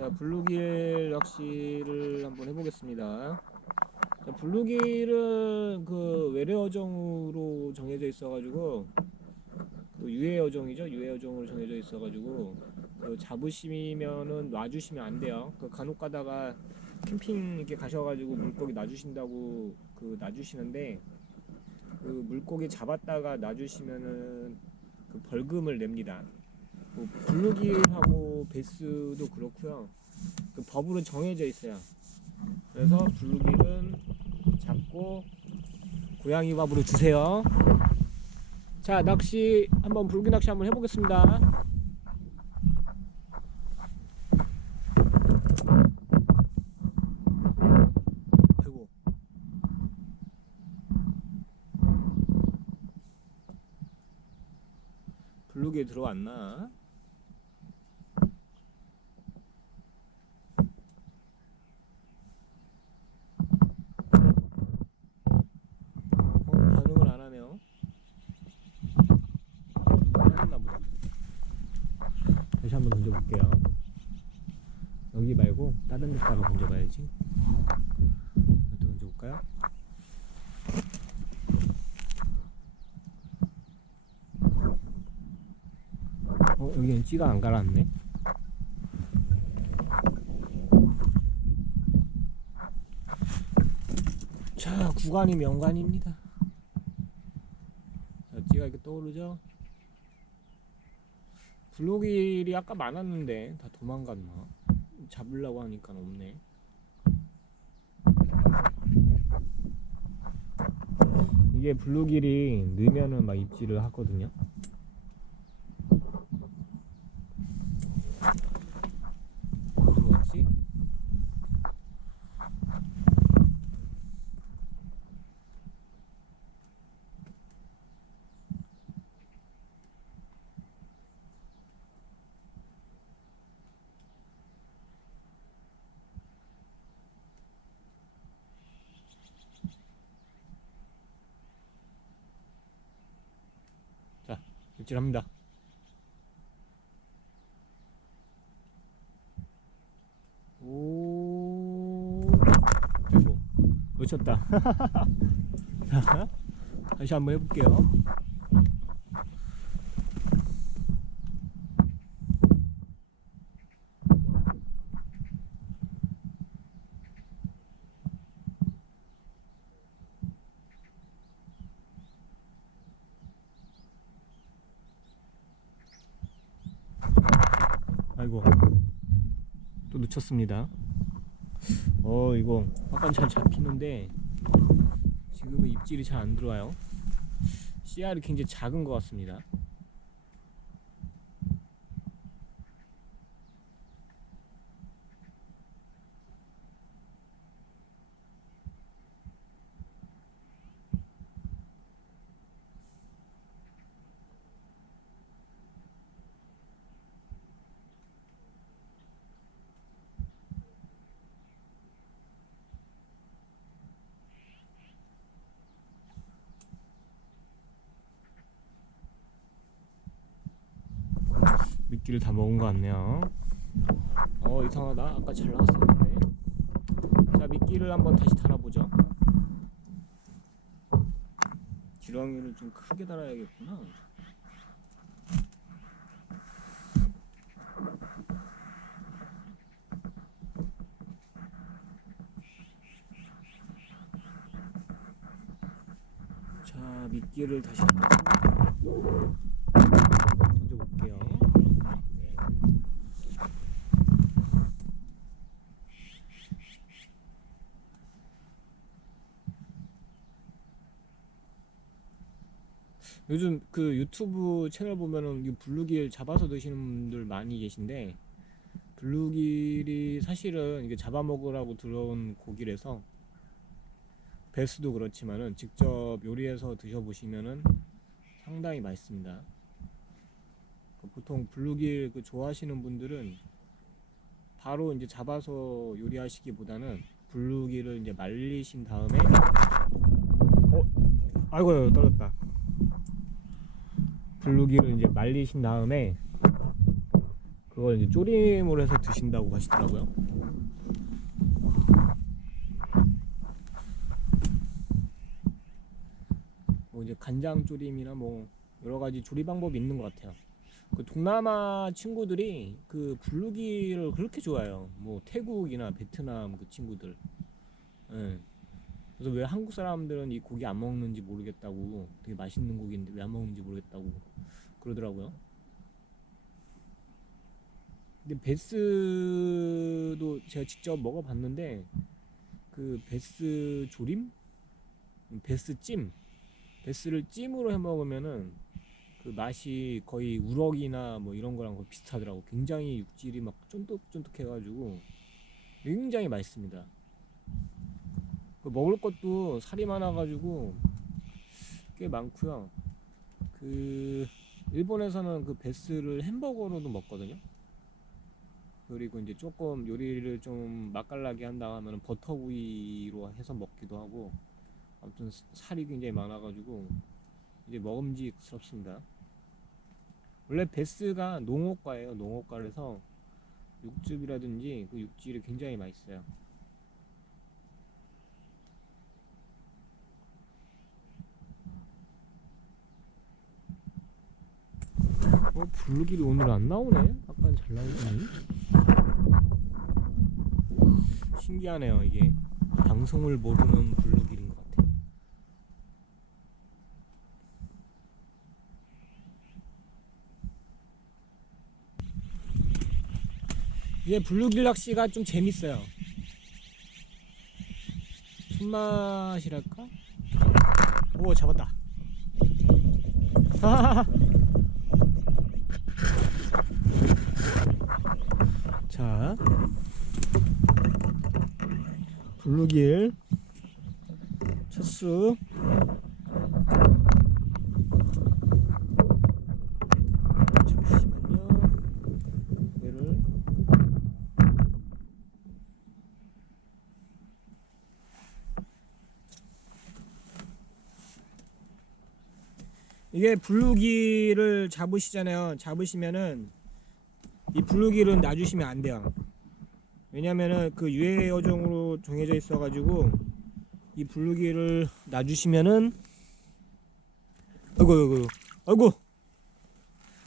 자, 블루길 낚시를 한번 해보겠습니다. 자, 블루길은 그 외래 어종으로 정해져 있어가지고 그 유해 어종이죠. 유해 어종으로 정해져 있어가지고 그 잡으시면은 놔주시면 안 돼요. 그 간혹 가다가 캠핑 이렇게 가셔가지고 물고기 놔주신다고 그 놔주시는데 그 물고기 잡았다가 놔주시면은 그 벌금을 냅니다. 뭐 블루길하고 베스도 그렇고요. 그 법으로 정해져 있어요. 그래서 블루길은 잡고 고양이 밥으로 주세요. 자 낚시 한번 블루길 낚시 한번 해보겠습니다. 아이고. 블루길 들어왔나? 어, 반응을 안 하네요. 했나 보다. 다시 한번 던져볼게요. 여기 말고 다른 데다가 던져봐야지. 또 던져볼까요? 어, 여기는 찌가 안 갈았네. 자, 구간이 명간입니다. 자, 찌가 이렇게 떠오르죠? 블루길이 아까 많았는데 다 도망갔나? 잡으려고 하니까 없네. 이게 블루길이 넣으면은 막 입질을 하거든요. 어디 갔지? 자, 입질합니다. 오, 아이고, 놓쳤다. 자, 다시 한번 해볼게요. 아이고, 또 놓쳤습니다. 어 이거 아까 잘 잡히는데 지금은 입질이 잘 안 들어와요. 씨알이 굉장히 작은 것 같습니다. 미끼를 다 먹은 것 같네요. 어 이상하다. 아까 잘 나왔었는데. 자 미끼를 한번 다시 달아보죠. 지렁이를 좀 크게 달아야겠구나. 자 미끼를 다시 한번 던져볼게요. 요즘 그 유튜브 채널 보면은 이 블루길 잡아서 드시는 분들 많이 계신데 블루길이 사실은 이게 잡아먹으라고 들어온 고기라서 베스도 그렇지만은 직접 요리해서 드셔보시면은 상당히 맛있습니다. 그 보통 블루길 그 좋아하시는 분들은 바로 이제 잡아서 요리하시기보다는 블루길을 이제 말리신 다음에 어 아이고 떨어졌다. 블루길을 이제 말리신 다음에 그 그걸 이제 조림을 해서 드신다고 하시더라고요. 뭐 이제 간장 조림이나 뭐 여러 가지 조리 방법이 있는 것 같아요. 그 동남아 친구들이 그 블루기를 그렇게 좋아해요. 뭐 태국이나 베트남 그 친구들. 예. 그래서 왜 한국 사람들은 이 고기 안 먹는지 모르겠다고 되게 맛있는 고기인데 왜 안 먹는지 모르겠다고 그러더라고요. 근데 베스도 제가 직접 먹어봤는데 그 베스 조림, 베스 찜, 베스를 찜으로 해 먹으면은 그 맛이 거의 우럭이나 뭐 이런 거랑 비슷하더라고. 굉장히 육질이 막 쫀득쫀득해가지고 굉장히 맛있습니다. 그 먹을 것도 살이 많아가지고 꽤 많고요. 그 일본에서는 그 베스를 햄버거로도 먹거든요. 그리고 이제 조금 요리를 좀 맛깔나게 한다 하면 버터구이로 해서 먹기도 하고 아무튼 살이 굉장히 많아가지고 이제 먹음직스럽습니다. 원래 베스가 농어과예요. 농어과라서 육즙이라든지 그 육질이 굉장히 맛있어요. 어, 블루길이 오늘 안 나오네? 아까 잘 나오더니. 신기하네요. 이게 방송을 모르는 블루길인 것 같아. 이게 블루길 낚시가 좀 재밌어요. 손맛이랄까? 오 잡았다. 자, 블루길 첫수 잠시만요. 얘를 이게 블루기를 잡으시잖아요. 잡으시면은 이 블루길은 놔주시면 안 돼요. 왜냐면은 그 유해 여종으로 정해져 있어 가지고 이 블루길을 놔주시면은 아이고 아이고 아이고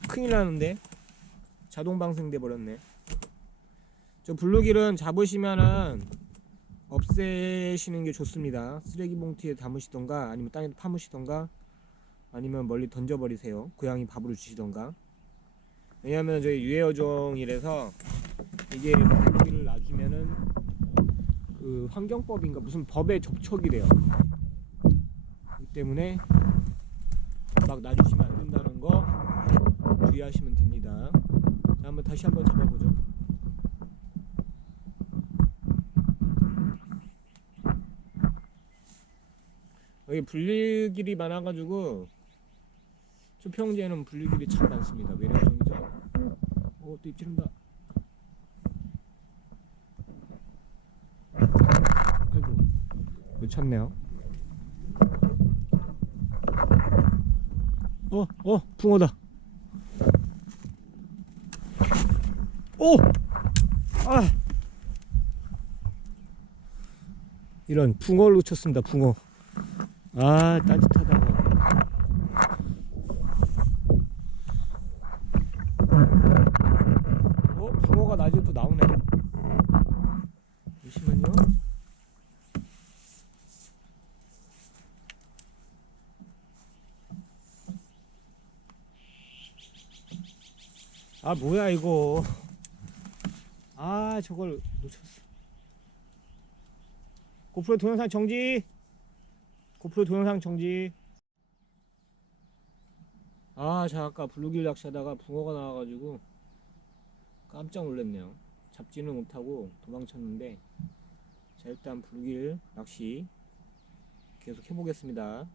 큰일 나는데 자동 방생돼 버렸네. 저 블루길은 잡으시면은 없애시는 게 좋습니다. 쓰레기 봉투에 담으시던가 아니면 땅에 파무시던가 아니면 멀리 던져버리세요. 고양이 밥으로 주시던가. 왜냐하면 저희 유해어종이라서 이게 그 환경법인가 무슨 법에 접촉이 돼요. 그렇기 때문에 막 놔주시면 안 된다는 거 주의하시면 됩니다. 자, 한번 다시 한번 잡아보죠. 여기 분리길이 많아가지고 수평제는 분리길이 참 많습니다. 매력적이죠. 오, 또 입질한다. 아이고, 놓쳤네요. 어, 어, 붕어다. 오, 아, 이런 붕어를 놓쳤습니다. 붕어. 아, 딴짓하다가. 어? 붕어가 낮에도 나오네. 잠시만요. 아, 뭐야, 이거. 아, 저걸 놓쳤어. 고프로 동영상 정지! 고프로 동영상 정지. 아, 자 아까 블루길 낚시하다가 붕어가 나와가지고 깜짝 놀랐네요. 잡지는 못하고 도망쳤는데 자 일단 블루길 낚시 계속 해보겠습니다.